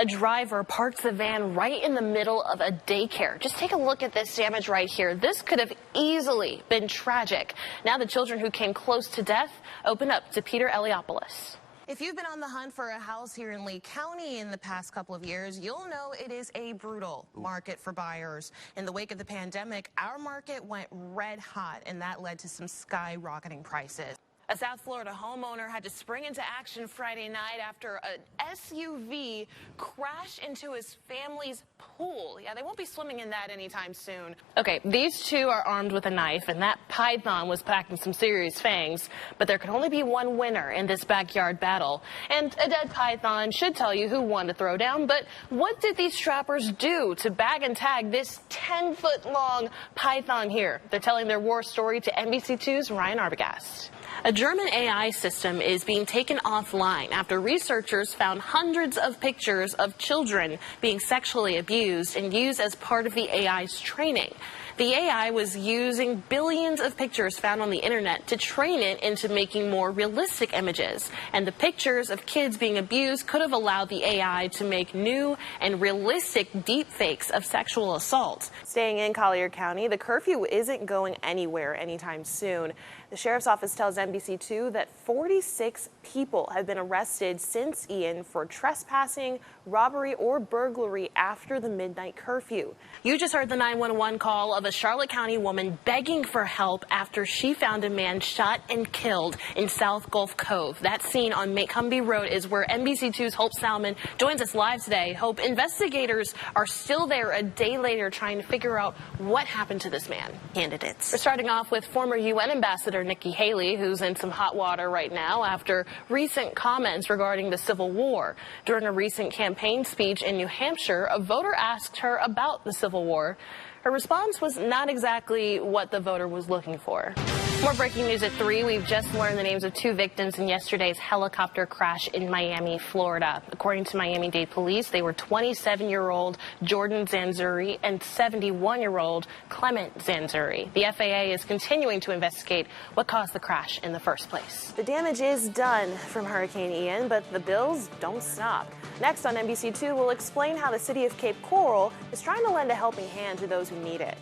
A driver parks the van right in the middle of a daycare. Just take a look at this damage right here. This could have easily been tragic. Now the children who came close to death open up to Peter Eliopoulos. If you've been on the hunt for a house here in Lee County in the past couple of years, you'll know it is a brutal market for buyers. In the wake of the pandemic, our market went red hot, and that led to some skyrocketing prices. A South Florida homeowner had to spring into action Friday night after an SUV crashed into his family's pool. Yeah, they won't be swimming in that anytime soon. Okay, these two are armed with a knife, and that python was packing some serious fangs. But there can only be one winner in this backyard battle. And a dead python should tell you who won the throwdown. But what did these trappers do to bag and tag this 10-foot-long python here? They're telling their war story to NBC2's Ryan Arbogast. A German AI system is being taken offline after researchers found hundreds of pictures of children being sexually abused and used as part of the AI's training. The AI was using billions of pictures found on the internet to train it into making more realistic images. And the pictures of kids being abused could have allowed the AI to make new and realistic deepfakes of sexual assault. Staying in Collier County, the curfew isn't going anywhere anytime soon. The sheriff's office tells NBC2 that 46 people have been arrested since Ian for trespassing, robbery, or burglary after the midnight curfew. You just heard the 911 call of a Charlotte County woman begging for help after she found a man shot and killed in South Gulf Cove. That scene on Macomb Road is where NBC2's Hope Salmon joins us live today. Hope, investigators are still there a day later trying to figure out what happened to this man. Candidates. We're starting off with former UN Ambassador Nikki Haley, who's in some hot water right now after recent comments regarding the Civil War. During a recent campaign speech in New Hampshire, a voter asked her about the Civil War. Her response was not exactly what the voter was looking for. More breaking news at 3. We've just learned the names of 2 victims in yesterday's helicopter crash in Miami, Florida. According to Miami-Dade police, they were 27-year-old Jordan Zanzuri and 71-year-old Clement Zanzuri. The FAA is continuing to investigate what caused the crash in the first place. The damage is done from Hurricane Ian, but the bills don't stop. Next on NBC2, we'll explain how the city of Cape Coral is trying to lend a helping hand to those who need it.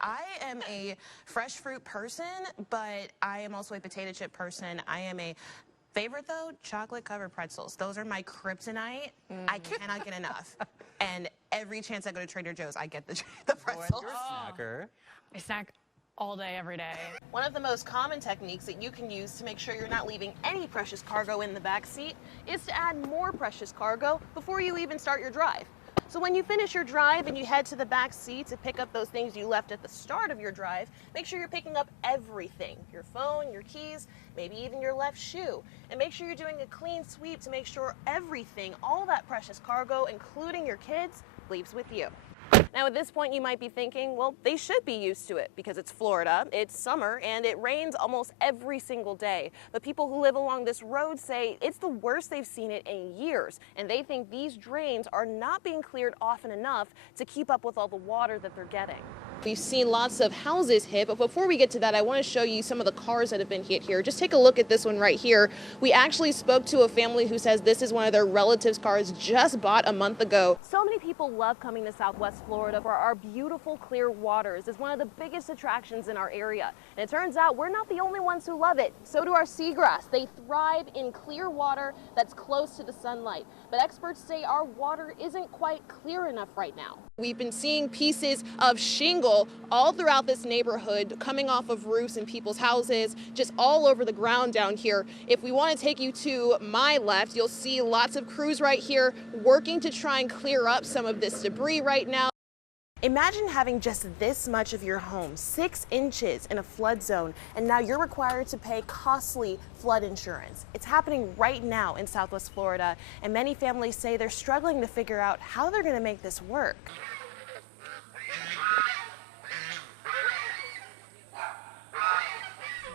I am a fresh fruit person, but I am also a potato chip person. I am a favorite, though, chocolate-covered pretzels. Those are my kryptonite. I cannot get enough. And every chance I go to Trader Joe's, I get the pretzels. You're a snacker. I snack all day, every day. One of the most common techniques that you can use to make sure you're not leaving any precious cargo in the back seat is to add more precious cargo before you even start your drive. So when you finish your drive and you head to the back seat to pick up those things you left at the start of your drive, make sure you're picking up everything. Your phone, your keys, maybe even your left shoe. And make sure you're doing a clean sweep to make sure everything, all that precious cargo, including your kids, leaves with you. Now, at this point, you might be thinking, well, they should be used to it because it's Florida, it's summer, and it rains almost every single day. But people who live along this road say it's the worst they've seen it in years, and they think these drains are not being cleared often enough to keep up with all the water that they're getting. We've seen lots of houses hit, but before we get to that, I want to show you some of the cars that have been hit here. Just take a look at this one right here. We actually spoke to a family who says this is one of their relatives' cars just bought a month ago. So many people love coming to Southwest Florida for our beautiful clear waters. It's one of the biggest attractions in our area. And it turns out we're not the only ones who love it. So do our seagrass. They thrive in clear water that's close to the sunlight. But experts say our water isn't quite clear enough right now. We've been seeing pieces of shingle all throughout this neighborhood coming off of roofs in people's houses, just all over the ground down here. If we want to take you to my left, you'll see lots of crews right here working to try and clear up some of this debris right now. Imagine having just this much of your home, 6 inches in a flood zone, and now you're required to pay costly flood insurance. It's happening right now in Southwest Florida, and many families say they're struggling to figure out how they're going to make this work.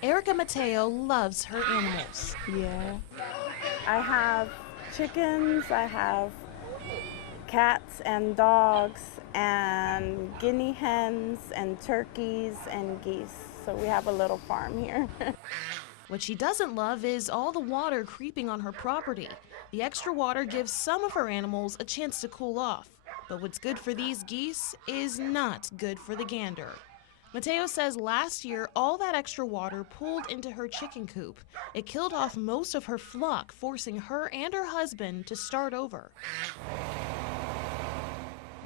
Erica Mateo loves her animals. Yeah. I have chickens, I have cats and dogs and guinea hens and turkeys and geese. So we have a little farm here. What she doesn't love is all the water creeping on her property. The extra water gives some of her animals a chance to cool off. But what's good for these geese is not good for the gander. Mateo says last year, all that extra water pooled into her chicken coop. It killed off most of her flock, forcing her and her husband to start over.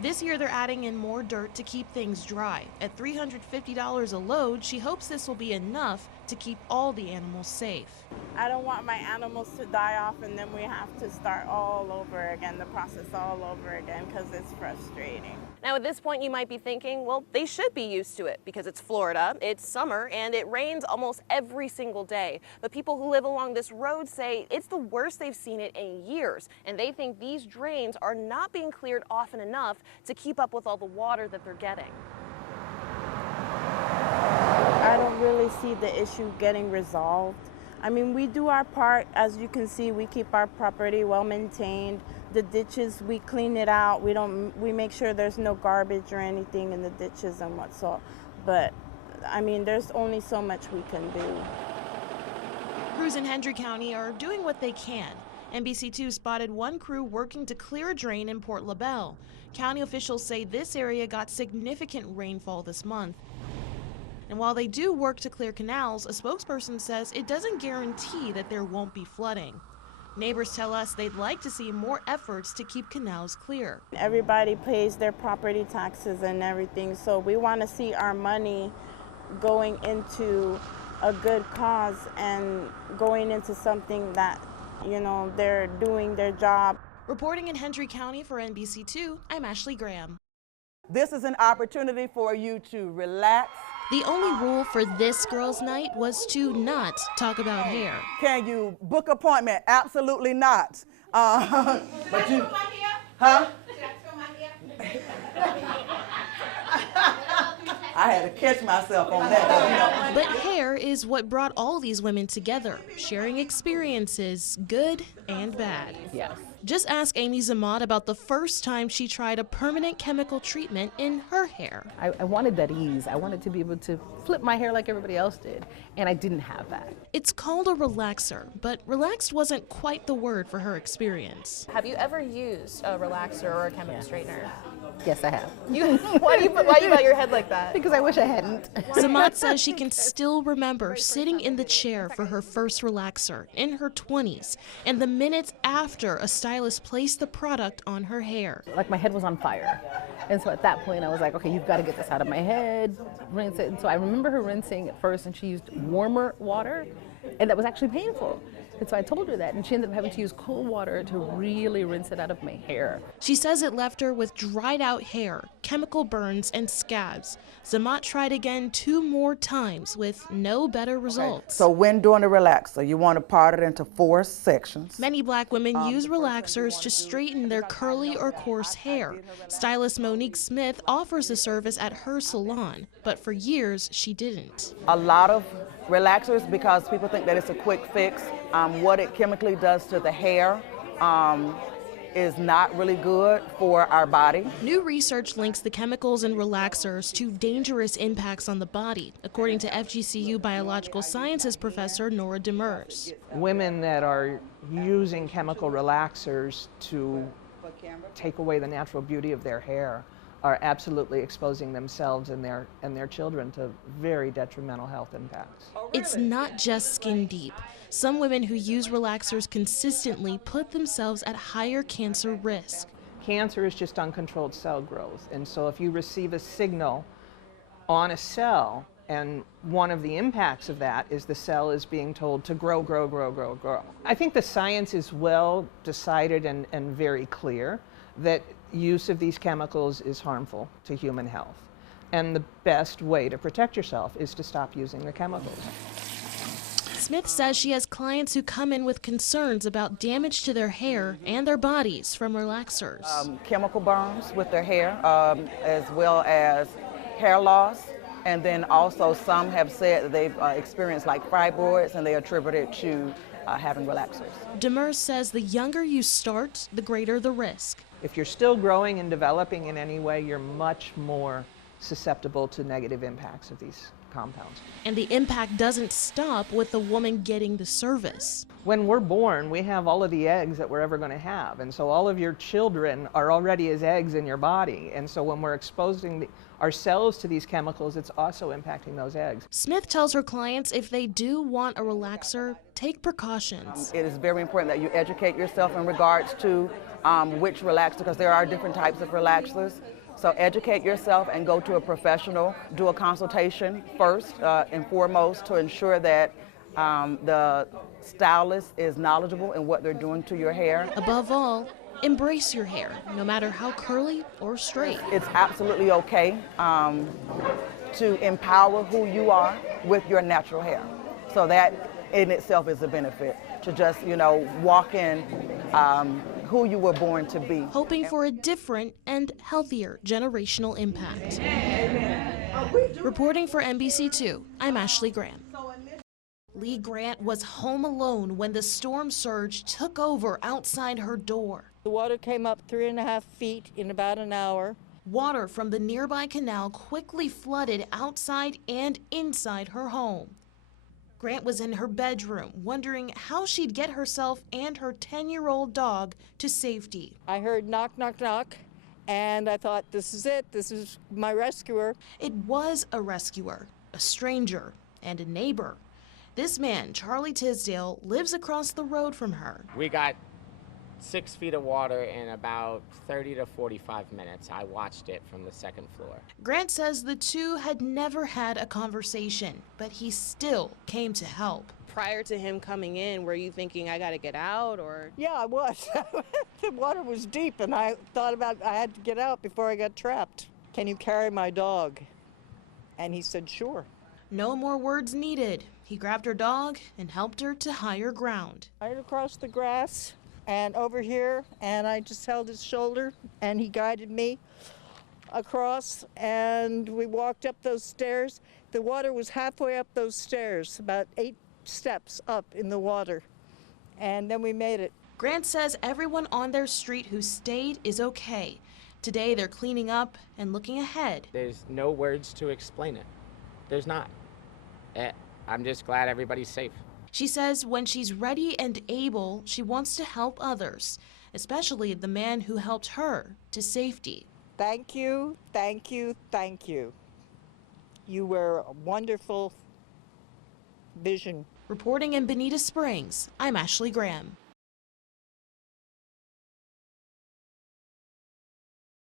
This year, they're adding in more dirt to keep things dry. At $350 a load, she hopes this will be enough to keep all the animals safe. I don't want my animals to die off and then we have to start all over again, the process all over again, because it's frustrating. Now at this point you might be thinking, well, they should be used to it because it's Florida, it's summer, and it rains almost every single day. But people who live along this road say it's the worst they've seen it in years, and they think these drains are not being cleared often enough to keep up with all the water that they're getting. I don't really see the issue getting resolved. I mean, we do our part. As you can see, we keep our property well maintained. The ditches, we clean it out. We make sure there's no garbage or anything in the ditches and whatsoever. But I mean, there's only so much we can do. Crews in Hendry County are doing what they can. NBC2 spotted one crew working to clear a drain in Port LaBelle. County officials say this area got significant rainfall this month. And while they do work to clear canals, a spokesperson says it doesn't guarantee that there won't be flooding. Neighbors tell us they'd like to see more efforts to keep canals clear. Everybody pays their property taxes and everything, so we want to see our money going into a good cause and going into something that, you know, they're doing their job. Reporting in Hendry County for NBC2, I'm Ashley Graham. This is an opportunity for you to relax. The only rule for this girls' night was to not talk about hair. Can you book appointment? Absolutely not. But you, huh? I had to catch myself on that. But hair is what brought all these women together, sharing experiences, good and bad. Yes. Just ask Amy Zamat about the first time she tried a permanent chemical treatment in her hair. I wanted that ease. I wanted to be able to flip my hair like everybody else did, and I didn't have that. It's called a relaxer, but relaxed wasn't quite the word for her experience. Have you ever used a relaxer or a chemical straightener? Yes, I have. Why you bow your head like that? Because I wish I hadn't. Zamat says she can still remember sitting in the chair for her first relaxer in her 20s, and the minutes after a stylist placed the product on her hair. Like my head was on fire. And so at that point I was like, okay, you've got to get this out of my head, rinse it. And so I remember her rinsing at first, and she used warmer water, and that was actually painful. And so I told her that, and she ended up having to use cold water to really rinse it out of my hair. She says it left her with dried out hair, chemical burns, and scabs. Zamat tried again 2 more times with no better results. So when doing a relaxer, you want to part it into 4 sections. Many black women use relaxers to straighten their curly or coarse hair. Stylist Monique Smith offers the service at her salon, but for years she didn't. A lot of relaxers, because people think that it's a quick fix, what it chemically does to the hair is not really good for our body. New research links the chemicals in relaxers to dangerous impacts on the body, according to FGCU biological sciences professor Nora Demers. Women that are using chemical relaxers to take away the natural beauty of their hair are absolutely exposing themselves and their children to very detrimental health impacts. It's not just skin deep. Some women who use relaxers consistently put themselves at higher cancer risk. Cancer is just uncontrolled cell growth, and so if you receive a signal on a cell, and one of the impacts of that is the cell is being told to grow, grow, grow, grow, grow. I think the science is well decided and very clear that use of these chemicals is harmful to human health. And the best way to protect yourself is to stop using the chemicals. Smith says she has clients who come in with concerns about damage to their hair and their bodies from relaxers. Chemical burns with their hair, as well as hair loss. And then also some have said that they've experienced like fibroids, and they attribute it to having relaxers. Demers says the younger you start, the greater the risk. If you're still growing and developing in any way, you're much more susceptible to negative impacts of these compounds. And the impact doesn't stop with the woman getting the service. When we're born, we have all of the eggs that we're ever going to have. And so all of your children are already as eggs in your body. And so when we're exposing ourselves to these chemicals, it's also impacting those eggs. Smith tells her clients if they do want a relaxer, take precautions. It is very important that you educate yourself in regards to which relaxer, because there are different types of relaxers. So educate yourself and go to a professional, do a consultation first and foremost to ensure that the stylist is knowledgeable in what they're doing to your hair. Above all, embrace your hair, no matter how curly or straight. It's absolutely okay to empower who you are with your natural hair. So that in itself is a benefit, to just, walk in who you were born to be. Hoping for a different and healthier generational impact. Reporting for NBC2, I'm Ashley Graham. Lee Grant was home alone when the storm surge took over outside her door. The water came up 3.5 feet in about an hour. Water from the nearby canal quickly flooded outside and inside her home. Grant was in her bedroom, wondering how she'd get herself and her 10-year-old dog to safety. I heard knock, knock, knock, and I thought, this is it. This is my rescuer. It was a rescuer, a stranger, and a neighbor. This man, Charlie Tisdale, lives across the road from her. We got 6 feet of water in about 30 to 45 minutes. I watched it from the second floor. Grant says the two had never had a conversation, but he still came to help. Prior to him coming in, were you thinking, I gotta get out, or? Yeah, I was. The water was deep, and I thought about I had to get out before I got trapped. Can you carry my dog? And he said, sure. No more words needed. He grabbed her dog and helped her to higher ground. Right across the grass and over here, and I just held his shoulder, and he guided me across, and we walked up those stairs. The water was halfway up those stairs, about 8 steps up in the water, and then we made it. Grant says everyone on their street who stayed is okay. Today they're cleaning up and looking ahead. There's no words to explain it. There's not. I'm just glad everybody's safe. She says when she's ready and able, she wants to help others, especially the man who helped her to safety. Thank you, thank you, thank you. You were a wonderful vision. Reporting in Bonita Springs, I'm Ashley Graham.